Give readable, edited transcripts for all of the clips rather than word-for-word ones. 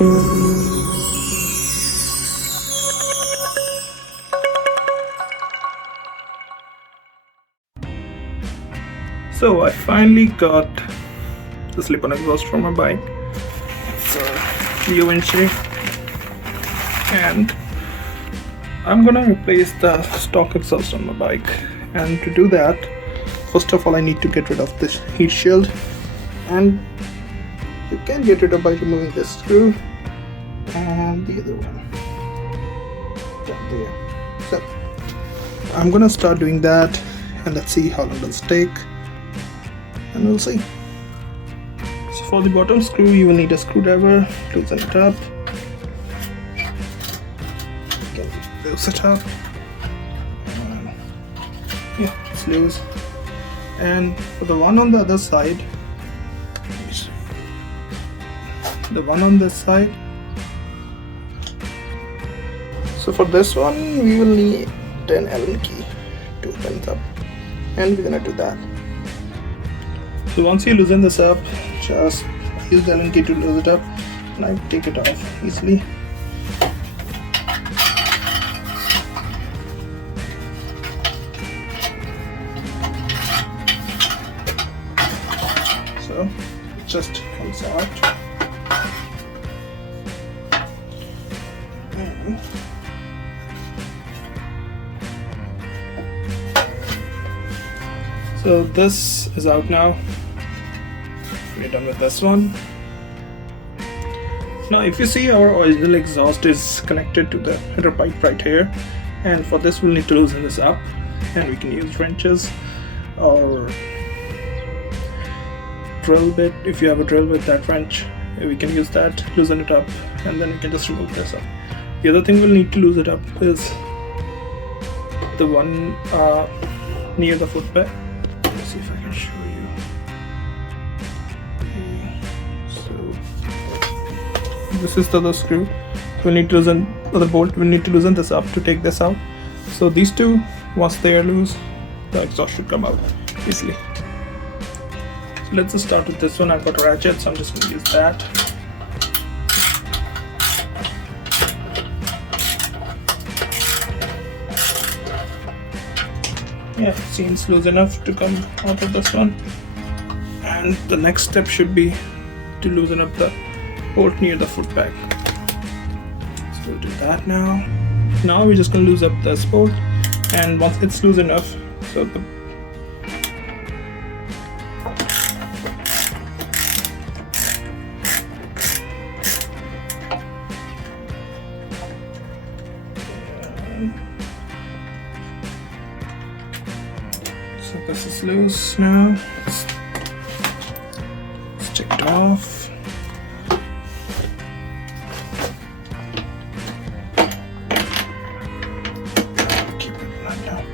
So I finally got the slip-on exhaust for my bike. It's a Clio in shape, and I'm gonna replace the stock exhaust on my bike. And to do that, first of all, I need to get rid of this heat shield, and you can get rid of by removing this screw and the other one down there. So I'm gonna start doing that, and let's see how long it'll take, and we'll see. So for the bottom screw, you will need a screwdriver. Loosen it up. You can loosen it up. Yeah, it's loose. And for the one on the other side, the one on this side, so for this one we will need an Allen key to open it up, and we're gonna do that. So once you loosen this up, just use the Allen key to loosen it up, and I take it off easily. So it just comes out. So this is out now. We're done with this one. Now if you see, our original exhaust is connected to the header pipe right here, and for this we'll need to loosen this up, and we can use wrenches or drill bit. If you have a drill with that wrench, we can use that, loosen it up, and then we can just remove this up. The other thing we'll need to loosen it up is the one near the foot peg. Let's see if I can show you. So this is the other screw. We'll need to loosen the other bolt. We'll need to loosen this up to take this out. So these two, once they are loose, the exhaust should come out easily. So let's just start with this one. I've got a ratchet, so I'm just going to use that. Yeah, it seems loose enough to come out of this one. And the next step should be to loosen up the bolt near the foot peg. So we'll do that now. Now we're just going to loosen up this bolt, and once it's loose enough, so the so this is loose now. Let's take it off. Keep it like that.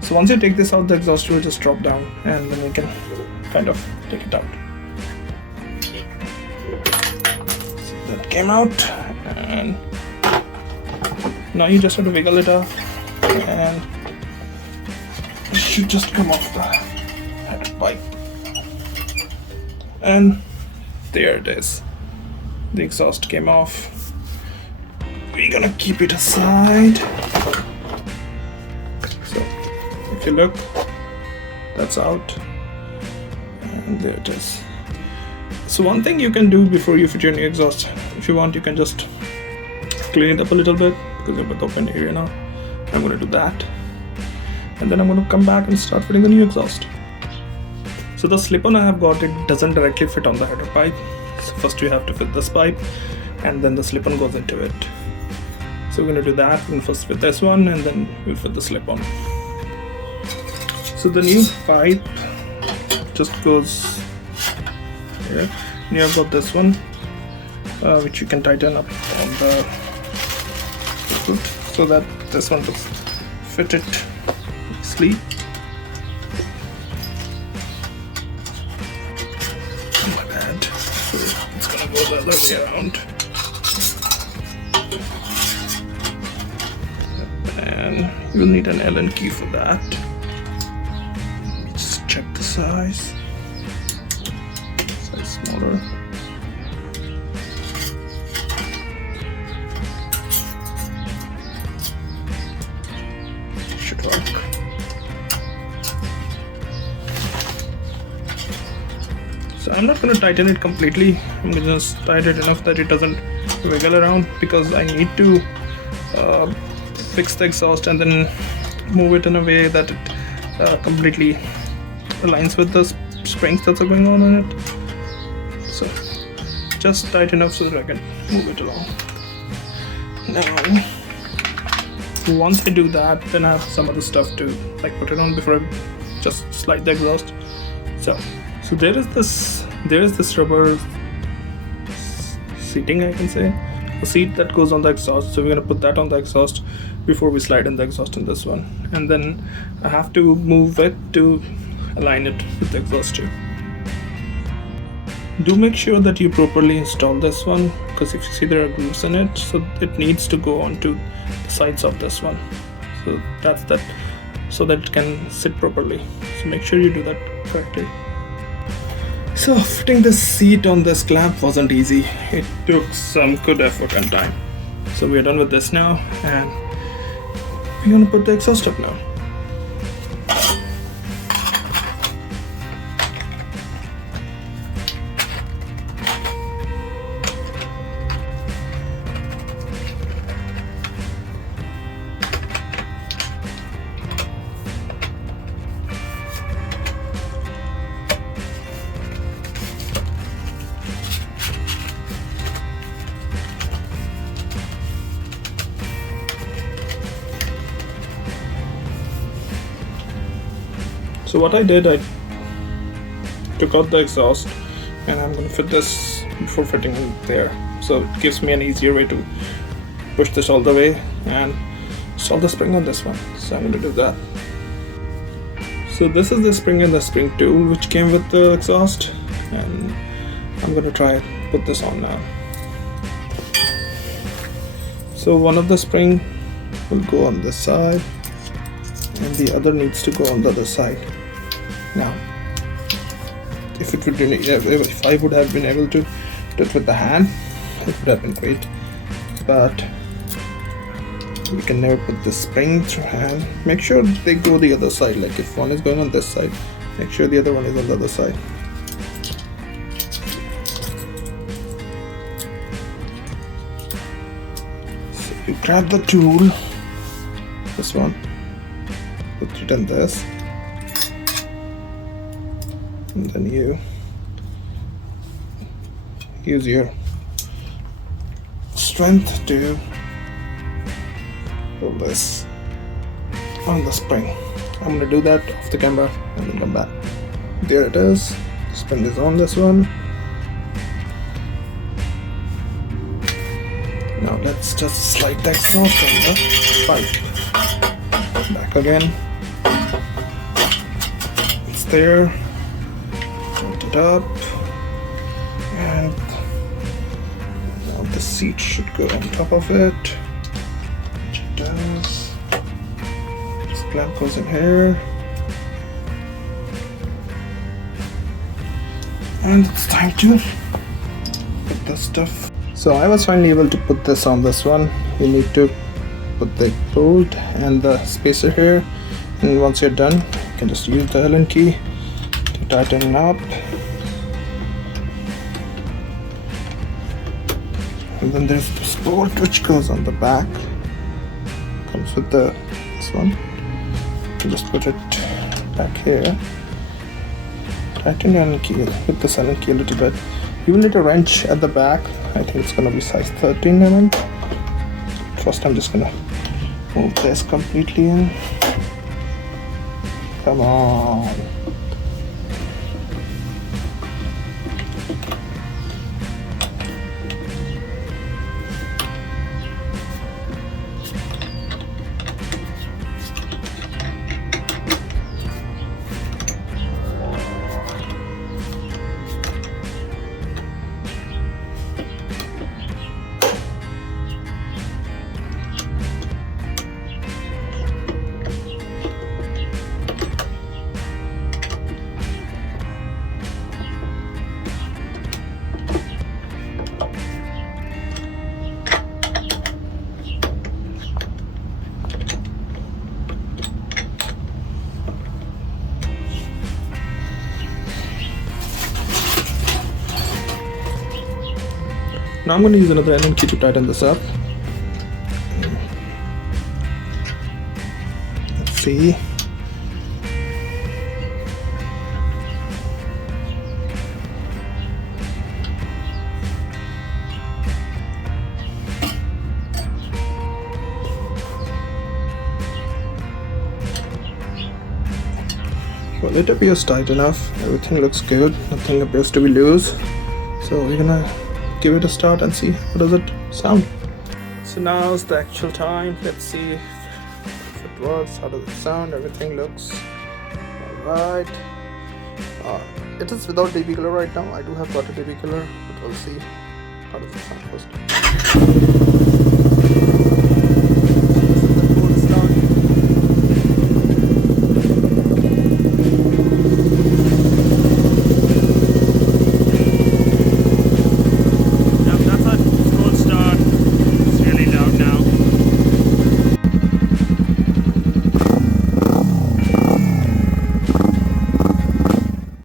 So once you take this out, the exhaust will just drop down, and then we can kind of take it out. So that came out, and now you just have to wiggle it off, and it should just come off the header pipe. And there it is. The exhaust came off. We're gonna keep it aside. So if you look, that's out, and there it is. So one thing you can do before you fit your new exhaust, if you want, you can just clean it up a little bit, because you're with open area now. I'm gonna do that, and then I'm gonna come back and start fitting the new exhaust. So the slip-on I have got, it doesn't directly fit on the header pipe. So first you have to fit this pipe, and then the slip-on goes into it. So we're gonna do that, and first fit this one, and then we'll fit the slip-on. So the new pipe just goes here. And you have got this one, which you can tighten up on the foot, so that this one will fit it easily. My bad. So it's gonna go the other way around. And you'll need an Allen key for that. Let me just check the size. Size smaller. So I'm not going to tighten it completely. I'm going to just tighten it enough that it doesn't wiggle around, because I need to fix the exhaust and then move it in a way that it completely aligns with the springs that's going on in it. So just tight enough so that I can move it along. Now once I do that, then I have some other stuff to like put it on before I just slide the exhaust. So there is this rubber seating, I can say, a seat that goes on the exhaust. So we're gonna put that on the exhaust before we slide in the exhaust in this one, and then I have to move it to align it with the exhaust too. Do make sure that you properly install this one, because if you see there are grooves in it, so it needs to go onto the sides of this one. So that's that, so that it can sit properly. So make sure you do that correctly. So fitting the seat on this clamp wasn't easy. It took some good effort and time. So we're done with this now, and we're gonna put the exhaust up now. So what I did, I took out the exhaust, and I'm going to fit this before fitting it there. So it gives me an easier way to push this all the way and install the spring on this one. So I'm going to do that. So this is the spring and the spring tool which came with the exhaust, and I'm going to try and put this on now. So one of the spring will go on this side, and the other needs to go on the other side. Now, if I would have been able to do it with the hand, it would have been great. But we can never put the spring through hand. Make sure they go the other side. Like if one is going on this side, make sure the other one is on the other side. So you grab the tool, this one, put it in this, and then you use your strength to pull this on the spring. I'm gonna do that off the camera and then come back. There it is. The spring is on this one. Now let's just slide the exhaust on the pipe. Back again. It's there. Put it up, and now the seat should go on top of it, which it does. This clamp goes in here, and it's time to put the stuff. So I was finally able to put this on this one. You need to put the bolt and the spacer here, and once you're done, you can just use the Allen key to tighten up. And then there's this bolt which goes on the back, comes with this one. You just put it back here, tighten your Allen key with the Allen key a little bit. You will need a wrench at the back. I think it's going to be size 13 mm. First I'm just going to move this completely in. Come on. Now I'm going to use another Allen key to tighten this up. Let's see. Well, it appears tight enough. Everything looks good. Nothing appears to be loose. So we're gonna give it a start and see how does it sound. So now's the actual time. Let's see if it works. How does it sound? Everything looks alright. It is without DB killer right now. I do have got a DB killer, but we'll see how does it sound first.